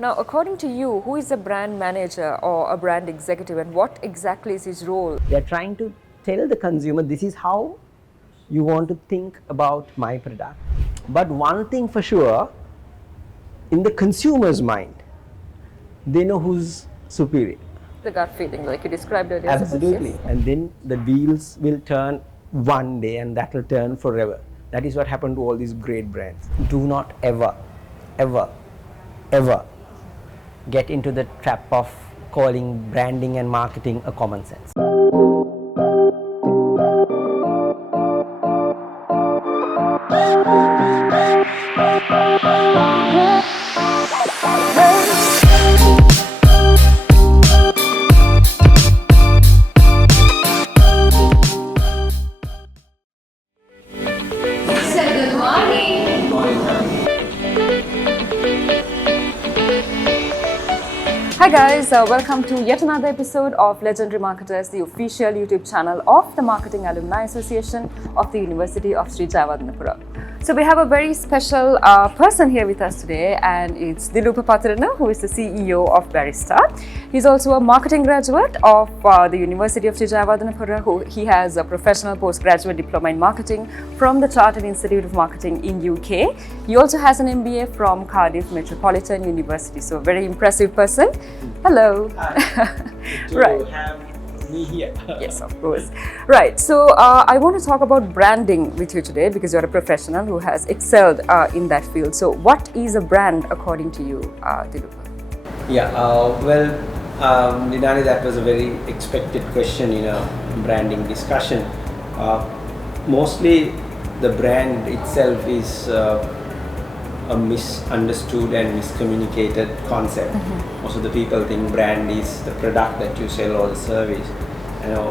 Now, according to you, who is a brand manager or a brand executive, and what exactly is his role? They're trying to tell the consumer this is how you want to think about my product. But one thing for sure, in the consumer's mind, they know who's superior. The gut feeling, like you described earlier. Absolutely. Yes. And then the wheels will turn one day and that will turn forever. That is what happened to all these great brands. Do not ever, ever, ever get into the trap of calling branding and marketing a common sense. Sir, good morning. Hi guys, welcome to yet another episode of Legendary Marketers, the official YouTube channel of the Marketing Alumni Association of the University of Sri Jayawardenepura. So we have a very special person here with us today, and it's Dilupa Patirana, who is the CEO of Barista. He's also a marketing graduate of the University of Sri Jayawardenepura. He has a professional postgraduate diploma in marketing from the Chartered Institute of Marketing in UK. He also has an MBA from Cardiff Metropolitan University. So a very impressive person. Hello. Right. Have me here. Yes, of course. Right. So I want to talk about branding with you today because you're a professional who has excelled in that field. So what is a brand according to you, Dilupa? Yeah, Nidani, that was a very expected question in a branding discussion. Mostly the brand itself is a misunderstood and miscommunicated concept. Most of the people think brand is the product that you sell or the service.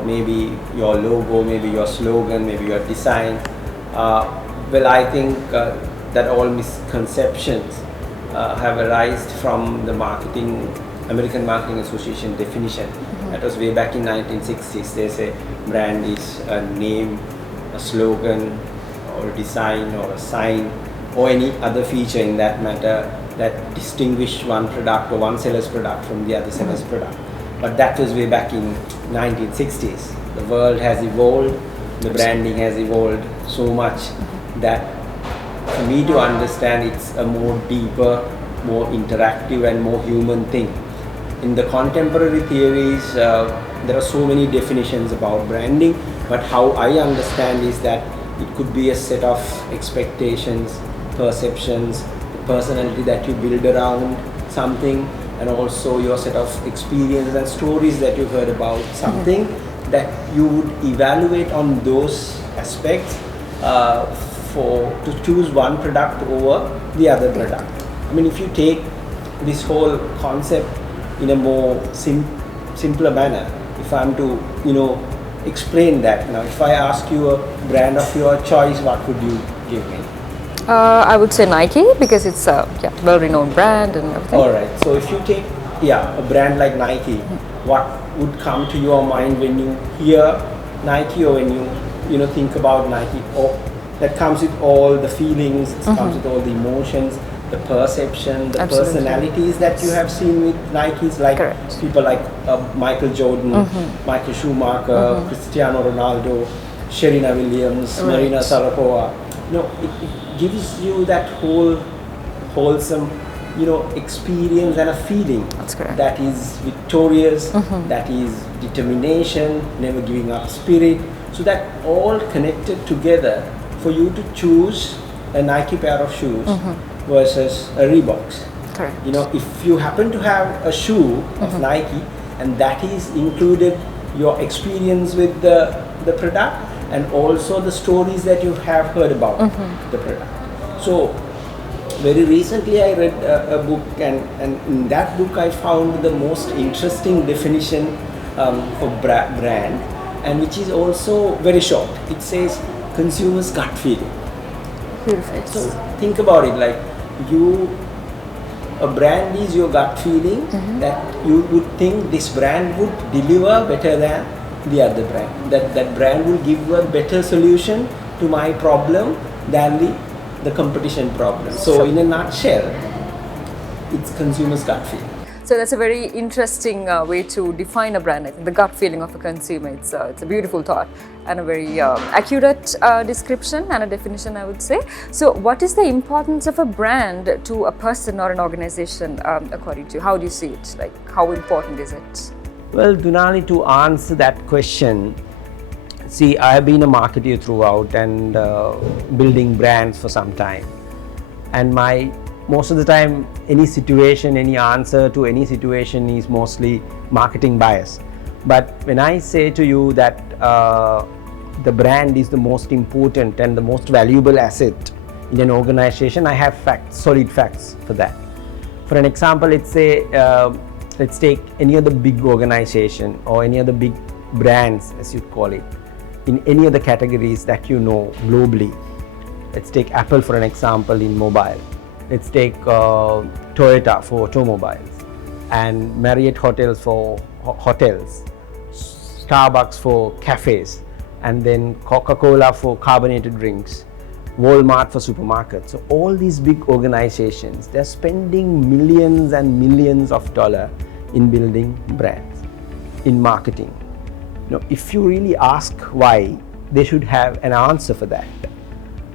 Maybe your logo, maybe your slogan, maybe your design. I think that all misconceptions have arisen from the American Marketing Association definition. That was way back in 1960s. They say brand is a name, a slogan, or a design, or a sign, or any other feature in that matter that distinguish one product or one seller's product from the other seller's product. But that was way back in 1960s. The world has evolved, the branding has evolved so much that for me to understand it's a more deeper, more interactive and more human thing. In the contemporary theories, there are so many definitions about branding, but how I understand is that it could be a set of expectations, perceptions, the personality that you build around something, and also your set of experiences and stories that you heard about something that you would evaluate on those aspects to choose one product over the other product. I mean, if you take this whole concept in a more simpler manner, if I'm to explain that, now if I ask you a brand of your choice, what would you give me? I would say Nike because it's a well-renowned brand and everything. All right. So if you take a brand like Nike, what would come to your mind when you hear Nike or when you think about Nike? Or that comes with all the feelings, it comes with all the emotions, the perception, the Absolutely. personalities that you have seen with Nikes, like Correct. people like Michael Jordan, Michael Schumacher, Cristiano Ronaldo, Serena Williams, Right. Marina Sharapova. It gives you that wholesome, experience and a feeling. That's correct. That is victorious, that is determination, never giving up spirit. So that all connected together for you to choose a Nike pair of shoes versus a Reeboks. Correct. If you happen to have a shoe of Nike and that is included your experience with the product and also the stories that you have heard about the product. So very recently I read a book and in that book I found the most interesting definition for brand, and which is also very short. It says consumer's gut feeling. Beautiful. So think about it, like a brand is your gut feeling that you would think this brand would deliver better than the other brand. That brand will give a better solution to my problem than the competition problem. So in a nutshell, it's consumers' gut feel. So that's a very interesting way to define a brand. I think the gut feeling of a consumer. It's a beautiful thought and a very accurate description and a definition, I would say. So, what is the importance of a brand to a person or an organization, according to you? How do you see it? Like, how important is it? Well, Dunali, to answer that question, see, I have been a marketer throughout and building brands for some time. And most of the time, any situation, any answer to any situation is mostly marketing bias. But when I say to you that the brand is the most important and the most valuable asset in an organization, I have facts, solid facts for that. For an example, let's take any other big organization or any other big brands, as you call it, in any other categories that you know globally. Let's take Apple for an example in mobile. Let's take Toyota for automobiles, and Marriott Hotels for hotels, Starbucks for cafes, and then Coca-Cola for carbonated drinks, Walmart for supermarkets. So all these big organizations, they're spending millions and millions of dollars in building brands, in marketing. If you really ask why, they should have an answer for that.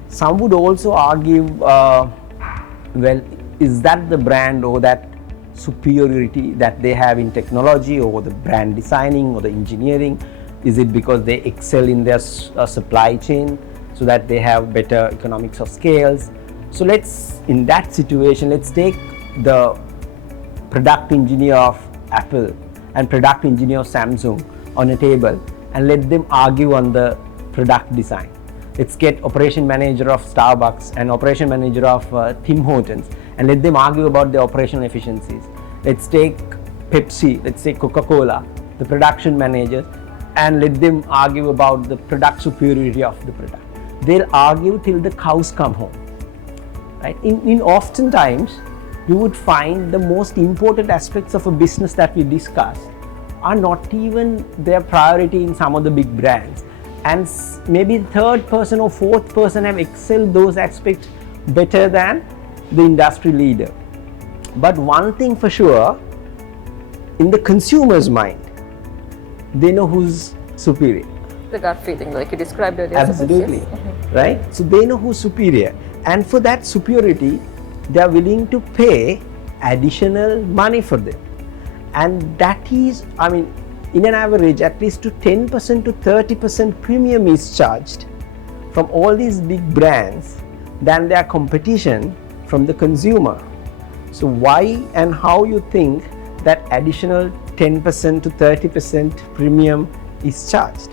Some would also argue, well, is that the brand or that superiority that they have in technology or the brand designing or the engineering? Is it because they excel in their supply chain so that they have better economics of scales? So in that situation, let's take the product engineer of Apple and product engineer of Samsung on a table and let them argue on the product design. Let's get operation manager of Starbucks and operation manager of Tim Hortons and let them argue about the operational efficiencies. Let's take Pepsi, let's say Coca-Cola, the production managers, and let them argue about the product superiority of the product. They'll argue till the cows come home. Right? In oftentimes, you would find the most important aspects of a business that we discuss are not even their priority in some of the big brands. And maybe third person or fourth person have excelled those aspects better than the industry leader. But one thing for sure, in the consumer's mind, they know who's superior. The gut feeling, like you described earlier. Absolutely, right? So they know who's superior. And for that superiority, they are willing to pay additional money for them. And that is, in an average, at least to 10% to 30% premium is charged from all these big brands than their competition from the consumer. So why and how you think that additional 10% to 30% premium is charged?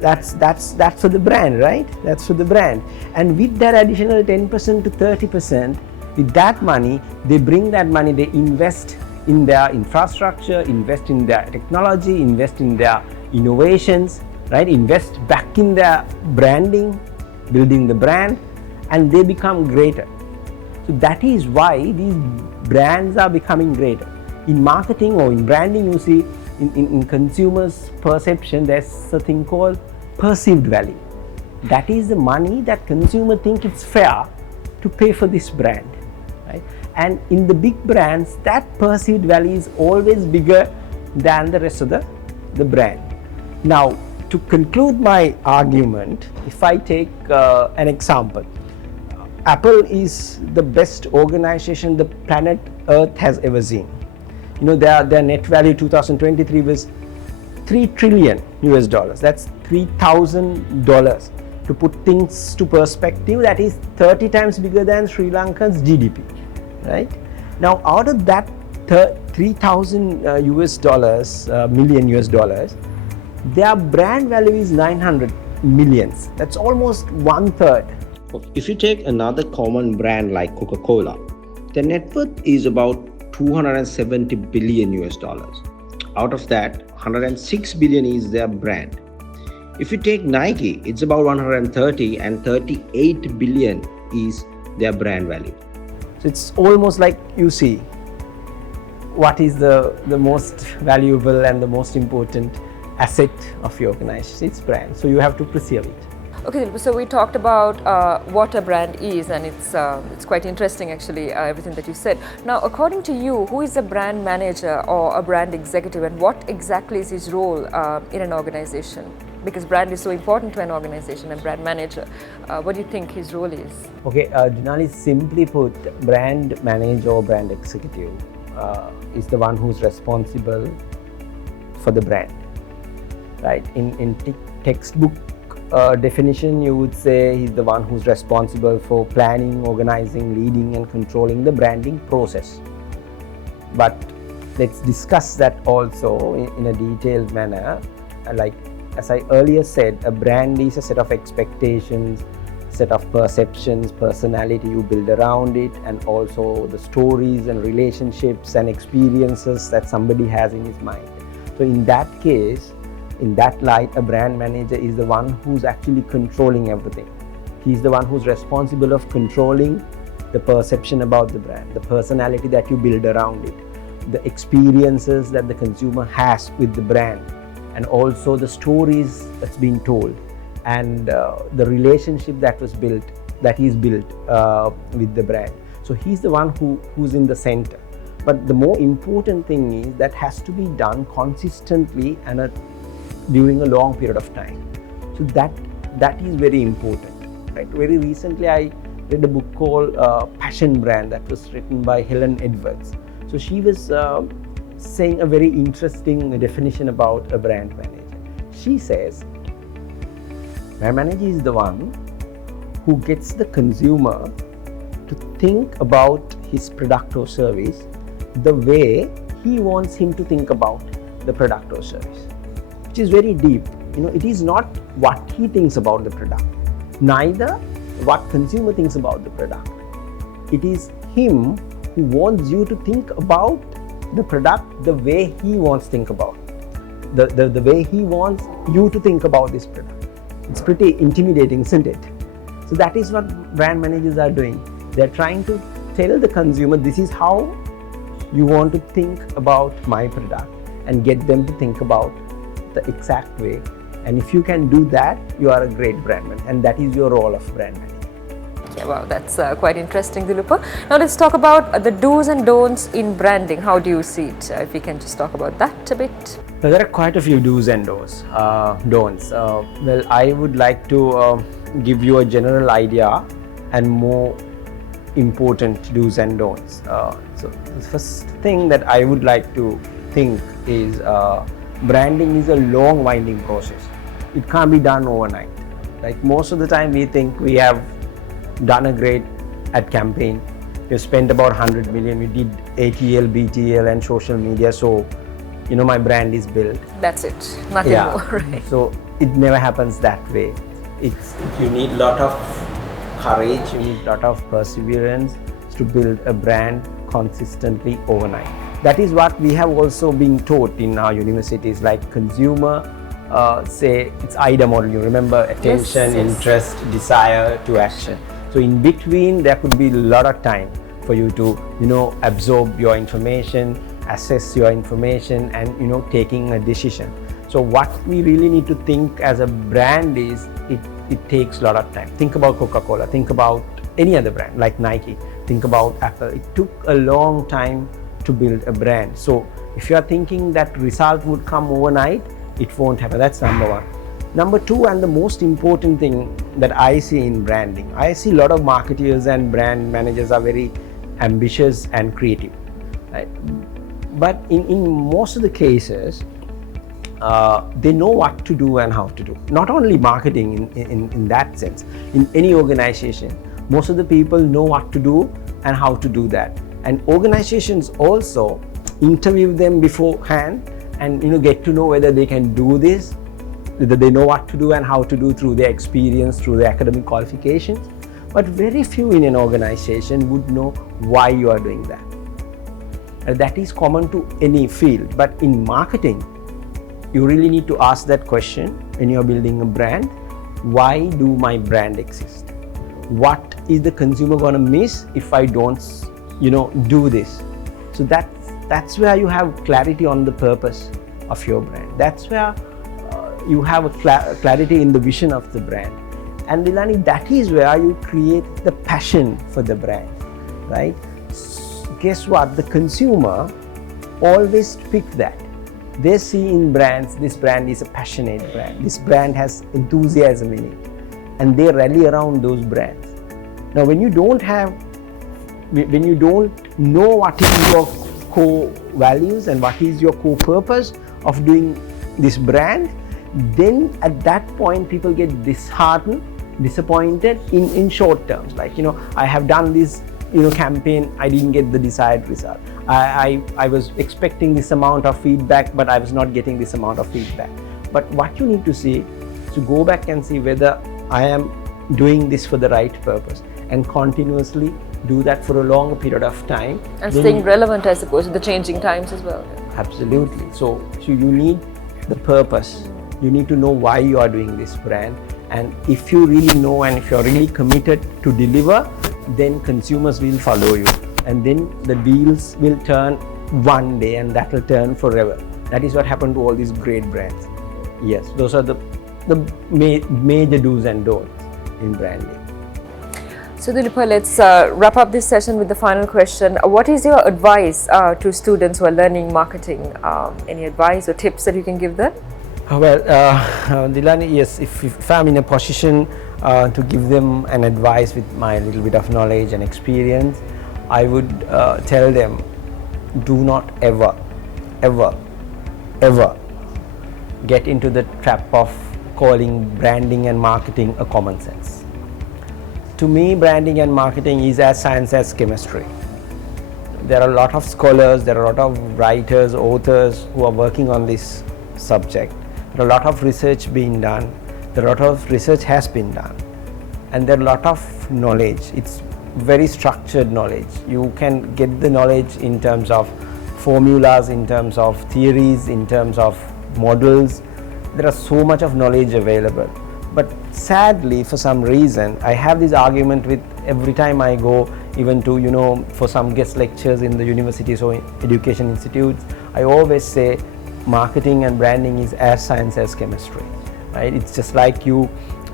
That's for the brand, right? That's for the brand. And with that additional 10% to 30%, with that money, they bring that money, they invest in their infrastructure, invest in their technology, invest in their innovations, right? Invest back in their branding, building the brand, and they become greater. So that is why these brands are becoming greater. In marketing or in branding, you see, in consumers' perception, there's a thing called perceived value. That is the money that consumer think it's fair to pay for this brand, right? And in the big brands, that perceived value is always bigger than the rest of the brand. Now, to conclude my argument, if I take an example, Apple is the best organization the planet Earth has ever seen. Their net value 2023 was $3 trillion US dollars. That's $3,000. To put things to perspective, that is 30 times bigger than Sri Lanka's GDP, right? Now, out of that 3,000 US dollars, million US dollars, their brand value is 900 millions. That's almost 1/3. If you take another common brand like Coca-Cola, the net worth is about 270 billion US dollars. Out of that, 106 billion is their brand. If you take Nike, it's about 130 and 38 billion is their brand value. So it's almost like you see what is the most valuable and the most important asset of your organization. It's brand. So you have to preserve it. Okay, so we talked about what a brand is, and it's quite interesting actually, everything that you said. Now, according to you, who is a brand manager or a brand executive, and what exactly is his role in an organization? Because brand is so important to an organization, and brand manager, what do you think his role is? Okay, Junali, simply put, brand manager or brand executive is the one who's responsible for the brand, right? In textbook definition, you would say he's the one who's responsible for planning, organizing, leading and controlling the branding process. But let's discuss that also in a detailed manner. Like as I earlier said, a brand is a set of expectations, set of perceptions, personality you build around it, and also the stories and relationships and experiences that somebody has in his mind. So in that case, in that light, a brand manager is the one who's actually controlling everything. He's the one who's responsible of controlling the perception about the brand, the personality that you build around it, the experiences that the consumer has with the brand, and also the stories that's been told, and the relationship that was built, that is built with the brand. So he's the one who's in the center. But the more important thing is that has to be done consistently and during a long period of time. So that is very important, right? Very recently I read a book called Passion Brand that was written by Helen Edwards. So she was saying a very interesting definition about a brand manager. She says, brand manager is the one who gets the consumer to think about his product or service the way he wants him to think about the product or service. Which is very deep. It is not what he thinks about the product, neither what consumer thinks about the product. It is him who wants you to think about the product the way he wants to think about the way he wants you to think about this product. It's pretty intimidating, isn't it? So that is what brand managers are doing. They're trying to tell the consumer, this is how you want to think about my product, and get them to think about the exact way. And if you can do that, you are a great brand manager, and that is your role of brand manager. Yeah, wow, that's quite interesting, Dilupa. Now let's talk about the do's and don'ts in branding. How do you see it? If we can just talk about that a bit. Well, there are quite a few do's and don'ts. Well, I would like to give you a general idea and more important do's and don'ts. So the first thing that I would like to think is branding is a long winding process. It can't be done overnight. Like most of the time we think we have done a great ad campaign. We spent about 100 million. We did ATL, BTL and social media. So, my brand is built. That's it. Nothing more, right? So it never happens that way. You need a lot of courage, you need a lot of perseverance to build a brand consistently overnight. That is what we have also been taught in our universities, like consumer, say it's IDA model. You remember attention, yes. interest, desire to action. So in between there could be a lot of time for you to, absorb your information, assess your information, and taking a decision. So what we really need to think as a brand is it takes a lot of time. Think about Coca-Cola, think about any other brand like Nike, think about Apple. It took a long time to build a brand. So if you are thinking that result would come overnight, it won't happen. That's number one. Number two, and the most important thing that I see in branding, I see a lot of marketeers and brand managers are very ambitious and creative, right? But in most of the cases, they know what to do and how to do. Not only marketing in that sense, in any organization, most of the people know what to do and how to do that. And organizations also interview them beforehand and get to know whether they can do this, whether they know what to do and how to do through their experience, through their academic qualifications. But very few in an organization would know why you are doing that. That is common to any field, but in marketing, you really need to ask that question when you are building a brand. Why do my brand exist? What is the consumer going to miss if I don't, do this? So that's where you have clarity on the purpose of your brand. That's where you have a clarity in the vision of the brand. And Dilani, that is where you create the passion for the brand, right? Guess what? The consumer always pick that. They see in brands, this brand is a passionate brand. This brand has enthusiasm in it. And they rally around those brands. Now, when you don't know what is your core values and what is your core purpose of doing this brand, then at that point people get disheartened, disappointed in short terms. Like, I have done this campaign, I didn't get the desired result. I was expecting this amount of feedback, but I was not getting this amount of feedback. But what you need to see is to go back and see whether I am doing this for the right purpose, and continuously do that for a longer period of time. And staying relevant, I suppose, with the changing times as well. Absolutely. So you need the purpose. You need to know why you are doing this brand. And if you really know and if you're really committed to deliver, then consumers will follow you. And then the deals will turn one day and that will turn forever. That is what happened to all these great brands. Yes, those are the major do's and don'ts in branding. So Dileep, let's wrap up this session with the final question. What is your advice to students who are learning marketing? Any advice or tips that you can give them? Well, Dilani, yes, if I'm in a position to give them an advice with my little bit of knowledge and experience, I would tell them, do not ever get into the trap of calling branding and marketing a common sense. To me, branding and marketing is as science as chemistry. There are a lot of scholars, there are a lot of writers, authors who are working on this subject. There are a lot of research being done. There are a lot of research has been done. And there are a lot of knowledge. It's very structured knowledge. You can get the knowledge in terms of formulas, in terms of theories, in terms of models. There are so much of knowledge available. But sadly, for some reason, I have this argument with every time I go, even to, for some guest lectures in the universities or education institutes, I always say marketing and branding is as science as chemistry, right? It's just like you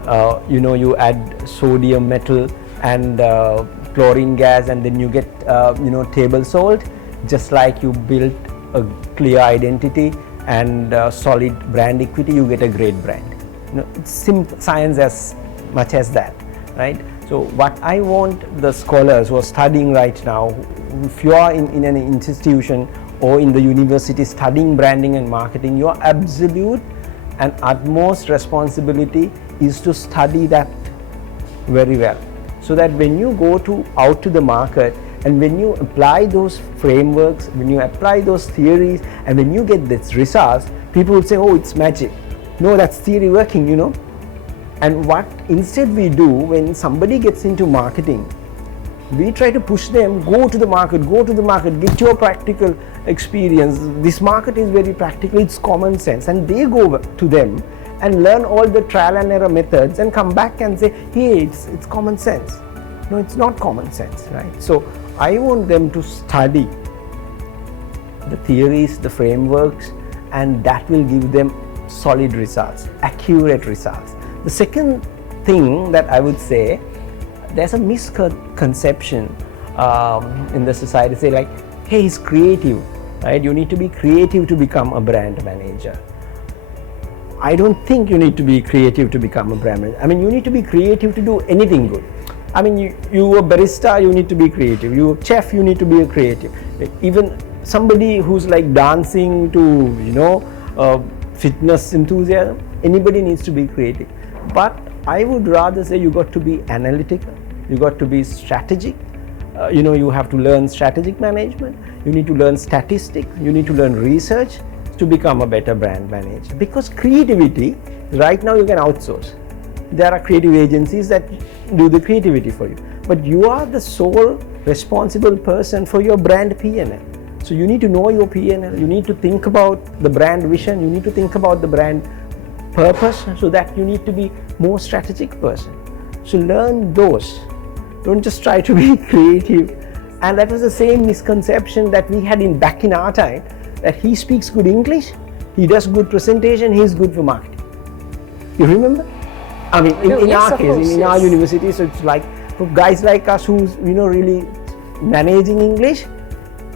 add sodium metal and chlorine gas, and then you get, table salt. Just like you build a clear identity and solid brand equity, you get a great brand. It's simple science as much as that, right? So what I want the scholars who are studying right now, if you are in an institution or in the university studying branding and marketing, your absolute and utmost responsibility is to study that very well, so that when you go out to the market and when you apply those frameworks, when you apply those theories, and when you get these results, people will say, oh, it's magic. No, that's theory working, And what instead we do when somebody gets into marketing, we try to push them, go to the market, get your practical experience. This market is very practical, it's common sense. And they go to them and learn all the trial and error methods and come back and say, hey, it's common sense. No, it's not common sense, right? So I want them to study the theories, the frameworks, and that will give them solid results, accurate results. The second thing that I would say, there's a misconception in the society, say like, hey, he's creative, right? You need to be creative to become a brand manager. I don't think you need to be creative to become a brand manager. I mean, you need to be creative to do anything good. I mean, you a barista, you need to be creative. You a chef, you need to be a creative. Even somebody who's like dancing to, fitness enthusiasm, anybody needs to be creative. But I would rather say you got to be analytical, you got to be strategic. You have to learn strategic management, you need to learn statistics, you need to learn research to become a better brand manager. Because creativity, right now you can outsource. There are creative agencies that do the creativity for you. But you are the sole responsible person for your brand P&L. So you need to know your P&L, you need to think about the brand vision, you need to think about the brand purpose, so that you need to be more strategic person. So learn those. Don't just try to be creative. And that was the same misconception that we had back in our time, that he speaks good English, he does good presentation, he's good for marketing. You remember? I mean, in Yes, our of case, course, in our yes. university, so it's like for guys like us who's really managing English.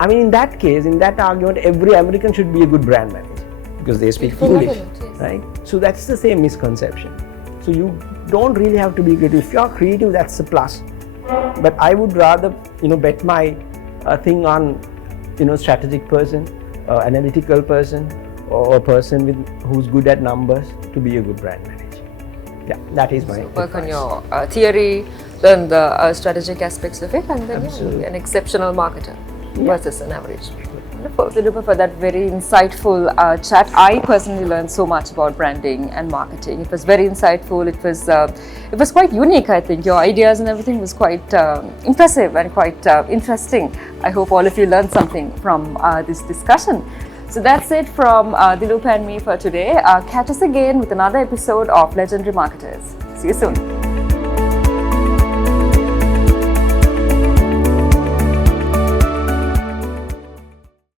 I mean, in that case, in that argument, every American should be a good brand manager because they speak Full English, of it, yes. right? So that's the same misconception. So you don't really have to be creative. If you're creative, that's a plus. But I would rather, bet my thing on, strategic person, analytical person, or a person who's good at numbers to be a good brand manager. Yeah, that is my Work on advice. your theory, learn the strategic aspects of it, and then you'll Absolutely. be an exceptional marketer versus an average. Wonderful. So, Nirupa, for that very insightful chat. I personally learned so much about branding and marketing. It was very insightful. It was quite unique. I think your ideas and everything was quite impressive and quite interesting. I hope all of you learned something from this discussion. So that's it from Dilup and me for today. Catch us again with another episode of Legendary Marketers. See you soon.